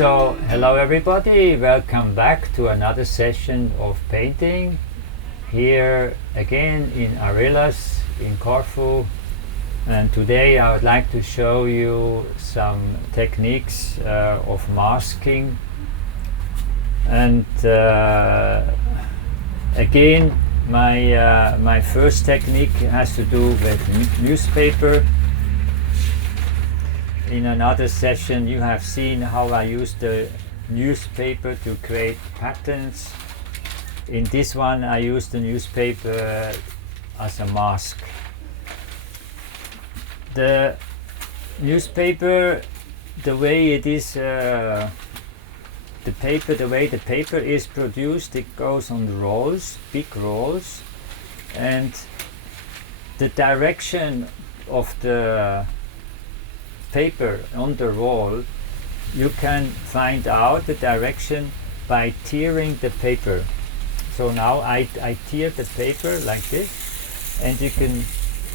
So, hello everybody, welcome back to another session of painting here again in Arelas in Corfu. And today I would like to show you some techniques of masking. And again, my first technique has to do with newspaper. In another session you have seen how I use the newspaper to create patterns. In this one I use the newspaper as a mask. The newspaper, the way it is, the way the paper is produced, it goes on rolls, big rolls, and the direction of the paper on the roll, you can find out the direction by tearing the paper. So now I tear the paper like this, and you can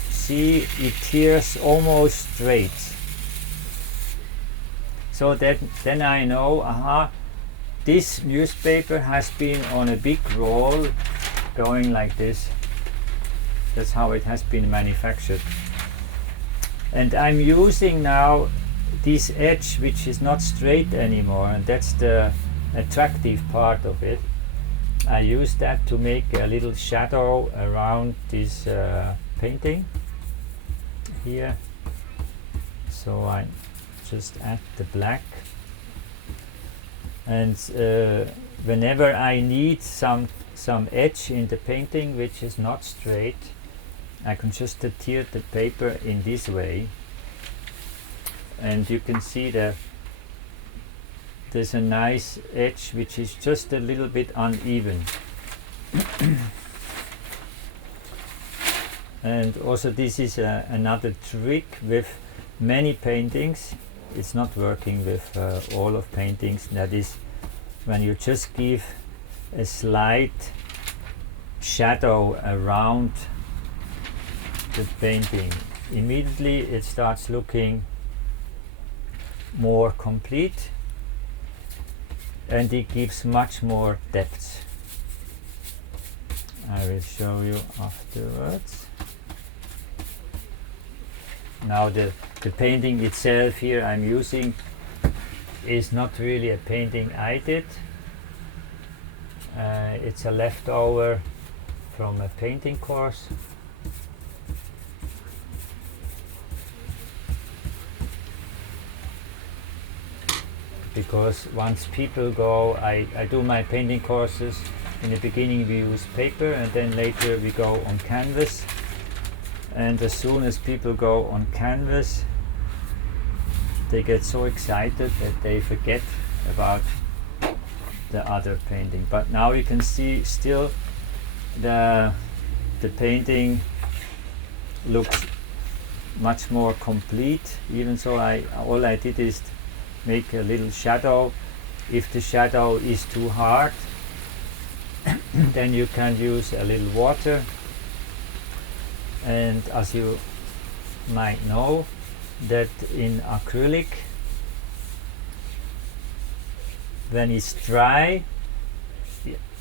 see it tears almost straight. So that then I know, aha, this newspaper has been on a big roll going like this. That's how it has been manufactured. And I'm using now this edge, which is not straight anymore, and that's the attractive part of it. I use that to make a little shadow around this painting here. So I just add the black, and whenever I need some edge in the painting which is not straight, I can just tear the paper in this way, and you can see that there's a nice edge which is just a little bit uneven. And also this is another trick with many paintings. It's not working with all of paintings. That is when you just give a slight shadow around the painting, immediately it starts looking more complete and it gives much more depth. I will show you afterwards. Now the painting itself here I'm using is not really a painting I did. It's a leftover from a painting course. Because once people go, I do my painting courses. In the beginning we use paper, and then later we go on canvas. And as soon as people go on canvas, they get so excited that they forget about the other painting. But now you can see still the painting looks much more complete. Even so, all I did is make a little shadow. If the shadow is too hard, then you can use a little water. And as you might know, that in acrylic, when it's dry,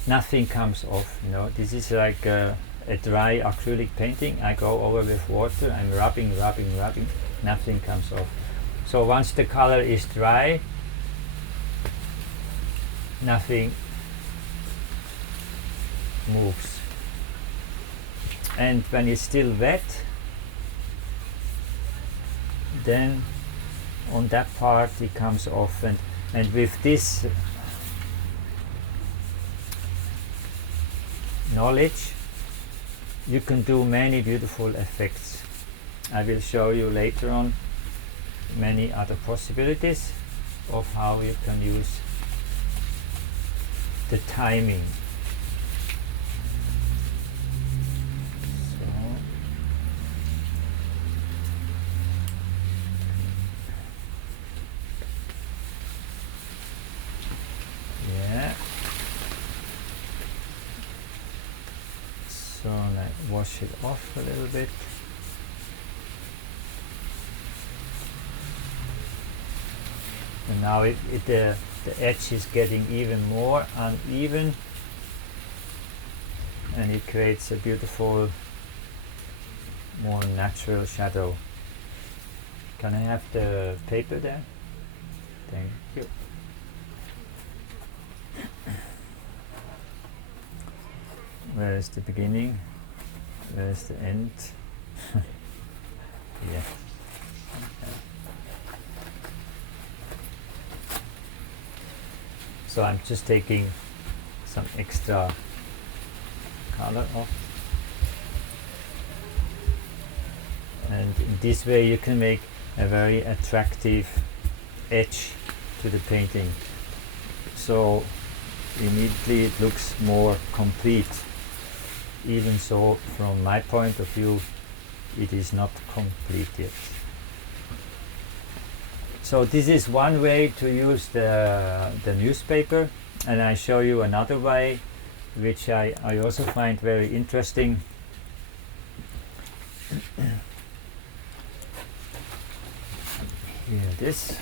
nothing comes off. You know, this is like a dry acrylic painting. I go over with water, I'm rubbing, nothing comes off. So once the color is dry, nothing moves. And when it's still wet, then on that part it comes off. And with this knowledge, you can do many beautiful effects. I will show you later on many other possibilities of how you can use the timing. So I wash it off a little bit. And now the edge is getting even more uneven, and it creates a beautiful, more natural shadow. Can I have the paper there? Thank you. Where is the beginning? Where is the end? Yeah. Okay. So I'm just taking some extra color off. And in this way you can make a very attractive edge to the painting. So immediately it looks more complete. Even so, from my point of view, it is not complete yet. So this is one way to use the newspaper, and I show you another way which I also find very interesting. Here this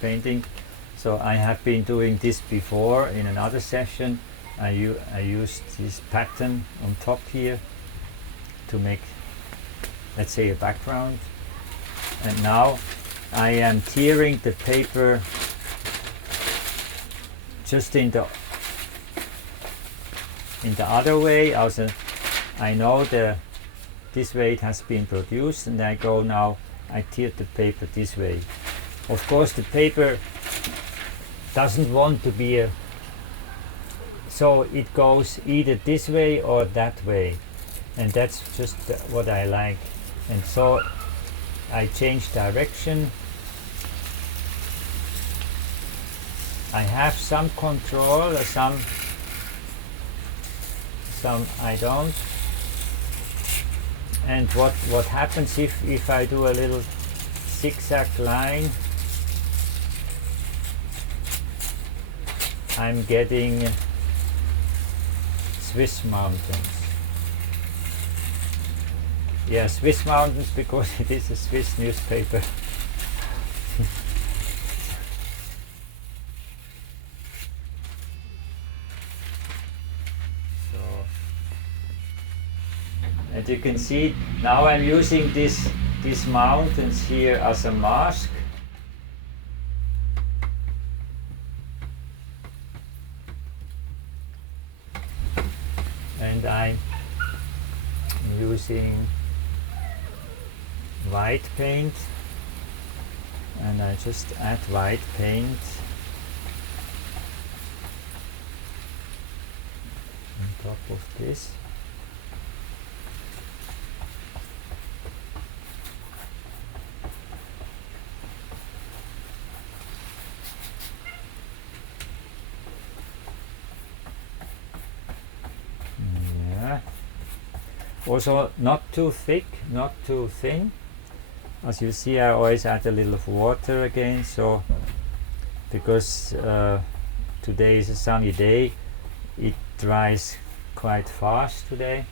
painting. So I have been doing this before in another session. I used this pattern on top here to make, let's say, a background, and now I am tearing the paper just in the other way. Also, I know this way it has been produced, and I tear the paper this way. Of course, the paper doesn't want to be so it goes either this way or that way, and that's just what I like. And so I change direction. I have some control, some I don't. And what happens if I do a little zigzag line, I'm getting Swiss mountains. Yeah, Swiss mountains, because it is a Swiss newspaper. And you can see now I'm using these mountains here as a mask. And I'm using white paint, and I just add white paint on top of this. Also not too thick, not too thin. As you see, I always add a little of water again, so because today is a sunny day, it dries quite fast today.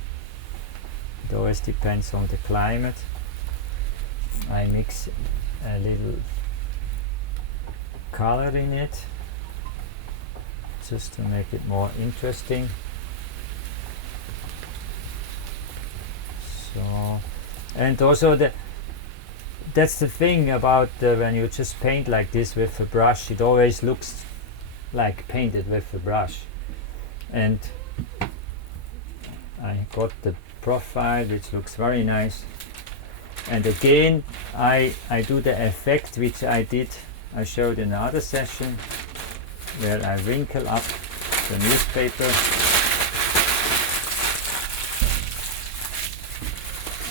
It always depends on the climate. I mix a little color in it just to make it more interesting. So, and also that's the thing about when you just paint like this with a brush, it always looks like painted with a brush. And I got the profile, which looks very nice. And again, I do the effect which I showed in another session, where I wrinkle up the newspaper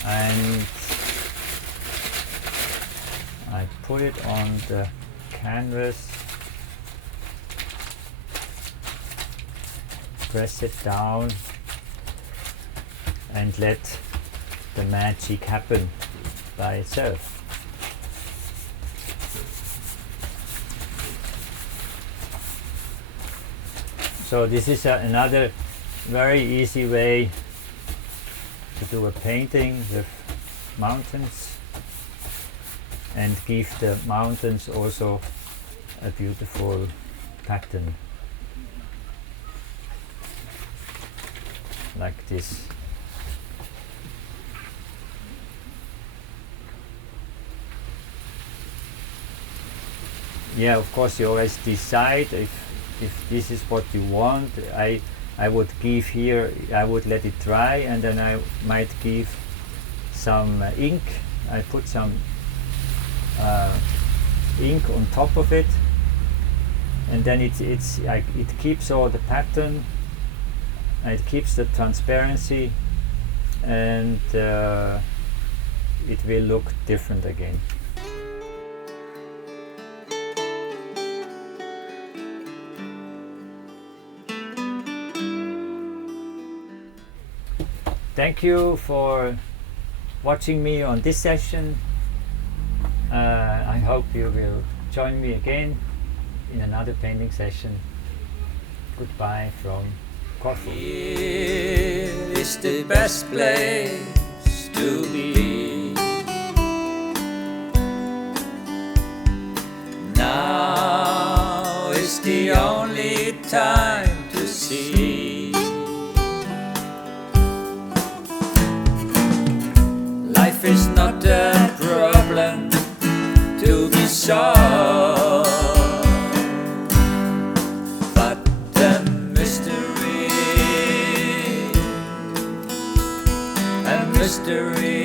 and I put it on the canvas, press it down, and let the magic happen by itself. So this is another very easy way to do a painting with mountains, and give the mountains also a beautiful pattern like this. Yeah, of course you always decide if this is what you want. I would give here, I would let it dry, and then I might give some ink. I put some ink on top of it, and then it keeps all the pattern, and it keeps the transparency, and it will look different again. Thank you for watching me on this session. I hope you will join me again in another painting session. Goodbye from Corfu. Here is the best place to be. Now is the only time to see. Life is not a problem to be solved, but a mystery, a mystery.